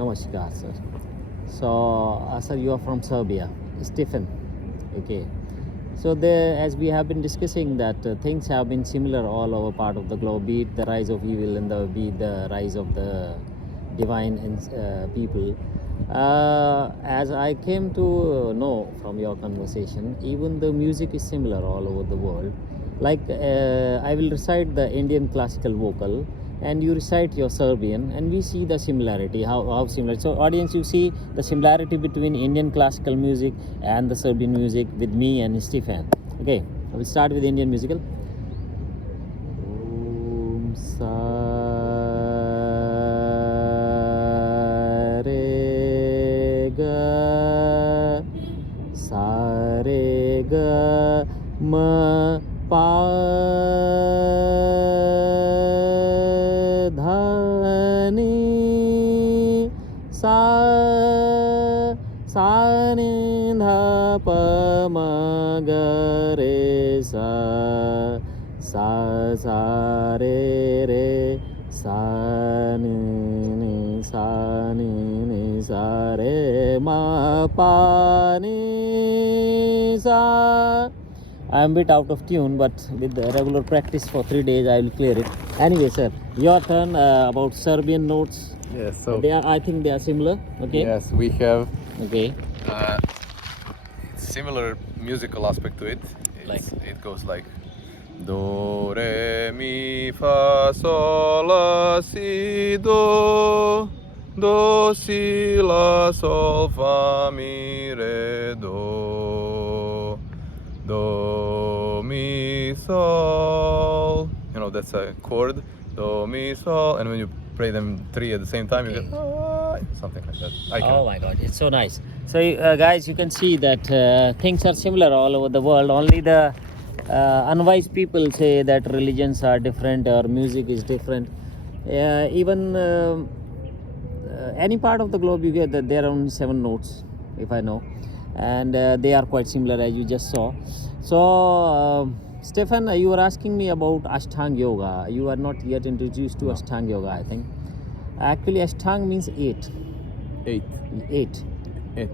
Namaskar, sir. So, sir, you are from Serbia, Stephan. Okay. So, as we have been discussing that things have been similar all over part of the globe, be it the rise of evil and be it the rise of the divine and people. As I came to know from your conversation, even the music is similar all over the world. Like I will recite the Indian classical vocal and you recite your Serbian, and we see the similarity, how similar. So audience, you see the similarity between Indian classical music and the Serbian music with me and Stephan. Okay, I will start with Indian musical. Om sa re ga sa re ga ma pa dha ni sa ni dha pa ma ga re sa re re sa ni sa re ma pa ni sa. I am a bit out of tune, but with the regular practice for 3 days, I will clear it. Anyway, sir, your turn about Serbian notes. Yes, so I think they are similar. Okay. yes, we have Okay. similar musical aspect to it. It goes like do re mi fa sol la si do si la sol fa mi re do mi sol. You know, that's a chord, do mi sol, and when you play them three at the same time, you get something like that. Oh my God, it's so nice. So guys, you can see that things are similar all over the world. Only the unwise people say that religions are different or music is different. Even any part of the globe, you get that there are only 7 notes, if I know, and they are quite similar as you just saw. So Stephan, you were asking me about Ashtanga Yoga. You are not yet introduced to Ashtanga Yoga, I think. Actually, Ashtanga means 8. 8. 8. 8.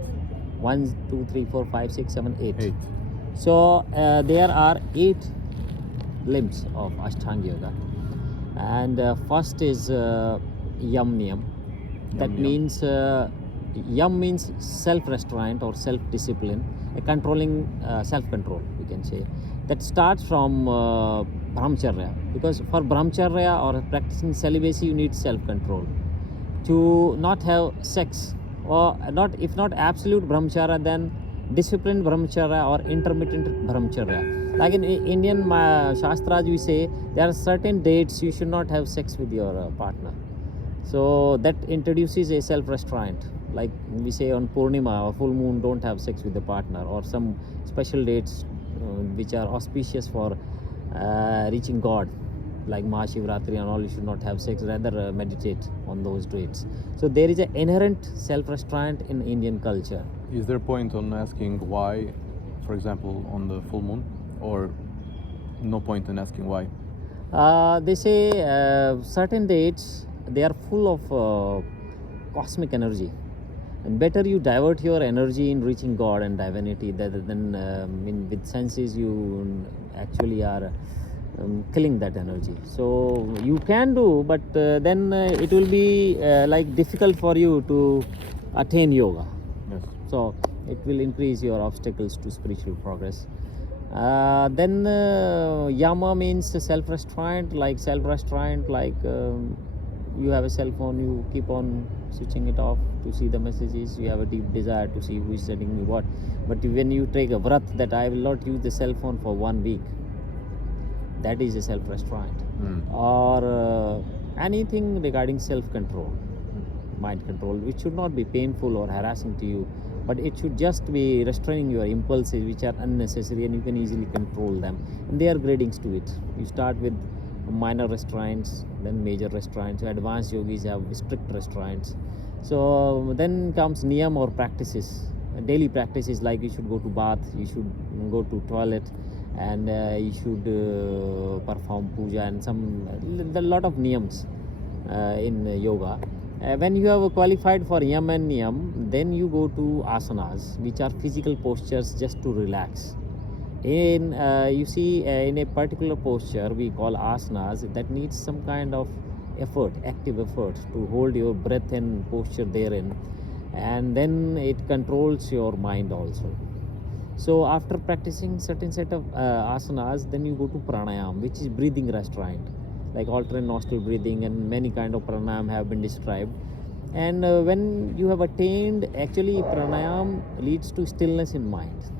1, 2, 3, 4, 5, 6, 7, 8. 8. So there are 8 limbs of Ashtanga Yoga, and first is Yam Niyam. That means Yam means self-restraint or self-discipline, a controlling self-control, we can say. That starts from Brahmacharya, because for Brahmacharya or practicing celibacy, you need self-control. To not have sex, or not, if not absolute Brahmacharya, then disciplined Brahmacharya or intermittent Brahmacharya. Like in Indian Shastras, we say there are certain dates you should not have sex with your partner. So that introduces a self-restraint. Like we say on Purnima or full moon, don't have sex with the partner, or some special dates which are auspicious for reaching God, like Mahashivratri and all, you should not have sex, rather meditate on those dates. So there is an inherent self-restraint in Indian culture. Is there a point on asking why, for example, on the full moon, or no point in asking why? They say certain dates, they are full of cosmic energy, and better you divert your energy in reaching God and divinity rather than with senses you actually are killing that energy. So you can do, but then it will be like difficult for you to attain yoga. Yes. So it will increase your obstacles to spiritual progress. Then Yama means self-restraint, like you have a cell phone, you keep on switching it off to see the messages. You have a deep desire to see who is sending me what. But when you take a vrat that I will not use the cell phone for 1 week, that is a self-restraint. Or anything regarding self-control, mind control, which should not be painful or harassing to you, but it should just be restraining your impulses which are unnecessary, and you can easily control them. And there are gradings to it. You start with minor restraints, then major restraints. So advanced yogis have strict restraints. So then comes niyam or practices, daily practices, like you should go to bath, you should go to toilet, and you should perform puja, and a lot of niyams in yoga. When you have qualified for yam and niyam, then you go to asanas, which are physical postures just to relax. In in a particular posture we call asanas, that needs some kind of effort, active effort, to hold your breath and posture therein, and then it controls your mind also. So after practicing certain set of asanas, then you go to pranayam, which is breathing restraint, like alternate nostril breathing, and many kind of pranayam have been described. And when you have attained, actually pranayam leads to stillness in mind.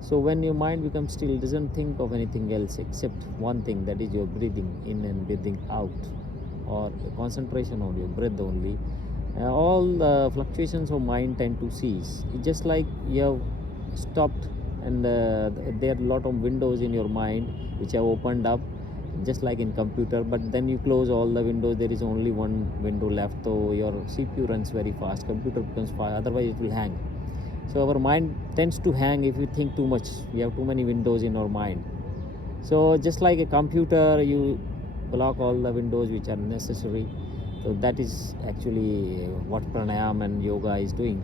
So when your mind becomes still, doesn't think of anything else except one thing, that is your breathing in and breathing out, or concentration on your breath only, all the fluctuations of mind tend to cease. It's just like you have stopped, and there are a lot of windows in your mind which have opened up, just like in computer, but then you close all the windows, there is only one window left, so your CPU runs very fast, computer becomes fast, otherwise it will hang. So our mind tends to hang if you think too much, you have too many windows in our mind. So just like a computer, you block all the windows which are necessary. So that is actually what pranayam and yoga is doing.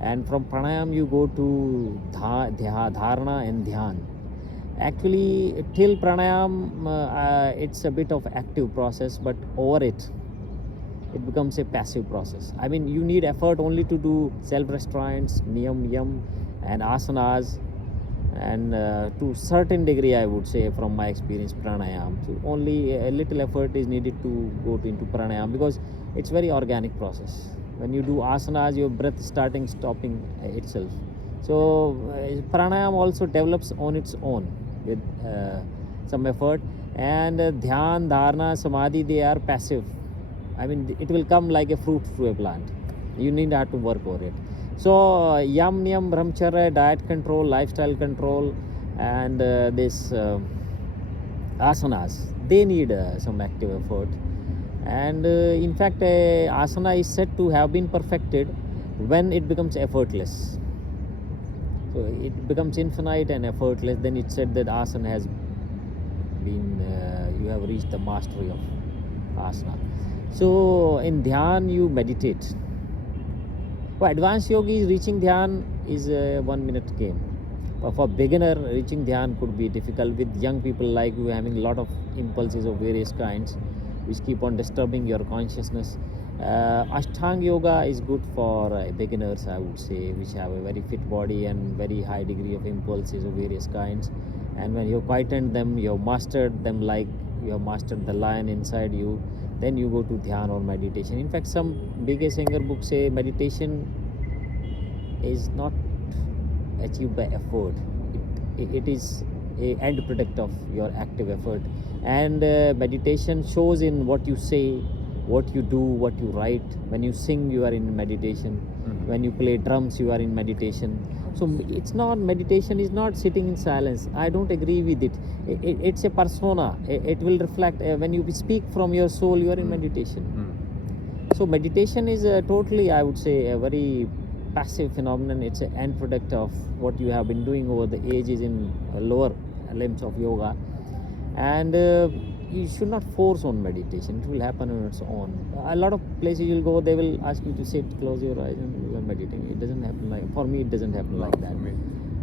And from pranayam you go to dharana and dhyan. Actually till pranayam it's a bit of active process, but over it becomes a passive process. I mean, you need effort only to do self-restraints, niyam, yam, and asanas, and to certain degree, I would say, from my experience, pranayam. So only a little effort is needed to go into pranayam, because it's very organic process. When you do asanas, your breath starting, stopping itself. So pranayam also develops on its own with some effort, and dhyan, dharana, samadhi, they are passive. I mean, it will come like a fruit to a plant. You need not to work over it. So yam, niyam, brahmacharya, diet control, lifestyle control, and this asanas, they need some active effort. And in fact, asana is said to have been perfected when it becomes effortless. So it becomes infinite and effortless, then it's said that asana has been, you have reached the mastery of asana. So in dhyan you meditate. For advanced yogis, reaching dhyan is a 1 minute game. But for beginner, reaching dhyan could be difficult. With young people like you having a lot of impulses of various kinds which keep on disturbing your consciousness, Ashtanga yoga is good for beginners, I would say, which have a very fit body and very high degree of impulses of various kinds. And when you have quietened them, you have mastered them, like you have mastered the lion inside you, then you go to dhyan or meditation. In fact, some big singer books say meditation is not achieved by effort. It is a end product of your active effort. And meditation shows in what you say, what you do, what you write. When you sing, you are in meditation. Mhm. When you play drums, you are in meditation. So it's not, meditation is not sitting in silence. I don't agree with it. It's a persona. It will reflect. When you speak from your soul, you are in meditation. So meditation is totally, I would say, a very passive phenomenon. It's an end product of what you have been doing over the ages in lower limbs of yoga. And you should not force on meditation. It will happen on its own. A lot of places you'll go, they will ask you to sit, close your eyes, and you are meditating. It doesn't happen like, for me, it doesn't happen like that.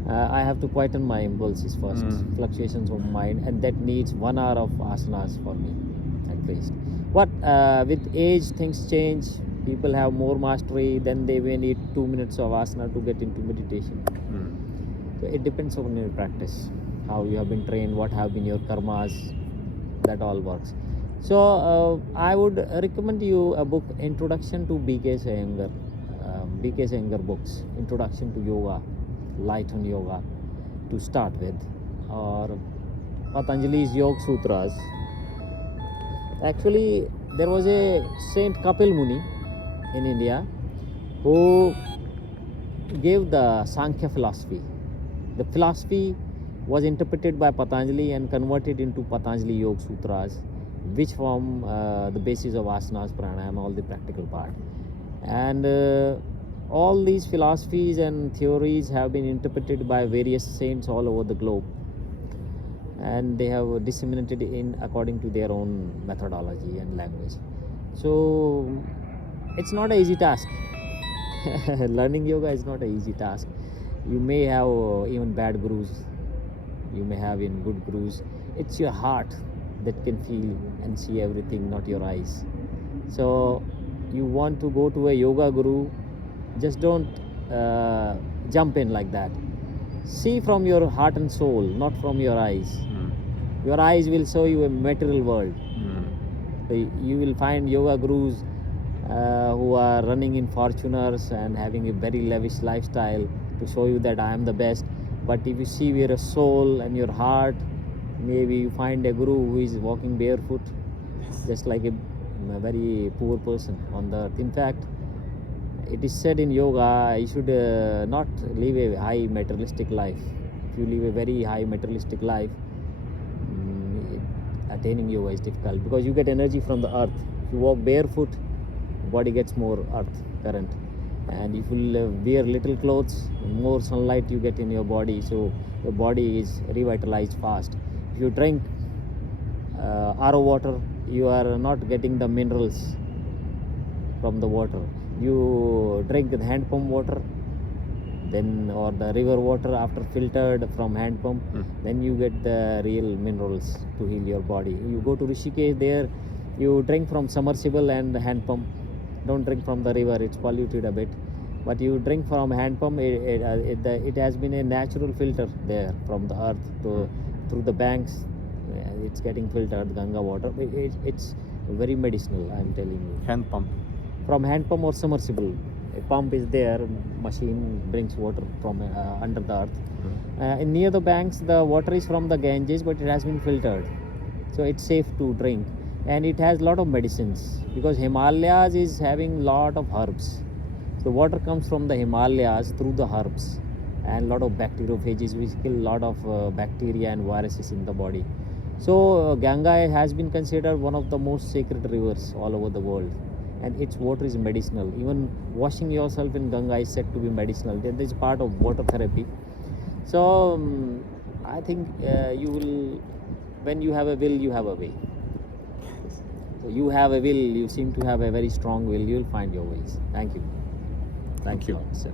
I have to quieten my impulses first, fluctuations of mind, and that needs 1 hour of asanas for me, at least. But with age, things change. People have more mastery, then they may need 2 minutes of asana to get into meditation. So it depends on your practice, how you have been trained, what have been your karmas, that all works. So I would recommend you a book, Introduction to B.K. Iyengar, B.K. Iyengar books, Introduction to Yoga, Light on Yoga, to start with, or Patanjali's Yoga Sutras. Actually, there was a Saint Kapil Muni in India who gave the Sankhya philosophy. The philosophy was interpreted by Patanjali and converted into Patanjali Yoga Sutras, which form the basis of asanas, pranayama, all the practical part. And all these philosophies and theories have been interpreted by various saints all over the globe, and they have disseminated in according to their own methodology and language. So it's not an easy task. Learning yoga is not an easy task. You may have even bad gurus, you may have in good gurus. It's your heart that can feel and see everything, not your eyes. So you want to go to a yoga guru, just don't jump in like that. See from your heart and soul, not from your eyes. Your eyes will show you a material world. So you will find yoga gurus who are running in Fortuners and having a very lavish lifestyle to show you that I am the best. But if you see your soul and your heart, maybe you find a guru who is walking barefoot, just like a very poor person on the earth. In fact, it is said in yoga, you should not live a high materialistic life. If you live a very high materialistic life, attaining yoga is difficult because you get energy from the earth. If you walk barefoot, body gets more earth current, and if you wear little clothes, more sunlight you get in your body, so your body is revitalized fast. If you drink RO water, you are not getting the minerals from the water. You drink the hand pump water, then or the river water after filtered from hand pump, then you get the real minerals to heal your body. You go to Rishikesh, there you drink from submersible and hand pump. Don't drink from the river, it's polluted a bit, but you drink from hand pump. It has been a natural filter there from the earth to through the banks. It's getting filtered, Ganga water. It's very medicinal, I'm telling you. Hand pump. From hand pump or submersible. A pump is there, machine brings water from under the earth. Near the banks, the water is from the Ganges, but it has been filtered, so it's safe to drink. And it has a lot of medicines because Himalayas is having lot of herbs. The water comes from the Himalayas through the herbs, and lot of bacteriophages which kill lot of bacteria and viruses in the body. So Ganga has been considered one of the most sacred rivers all over the world, and its water is medicinal. Even washing yourself in Ganga is said to be medicinal. That is part of water therapy. So I think you will, when you have a will, you have a way. So you have a will, you seem to have a very strong will, you will find your ways. Thank you. Thank you. Sir.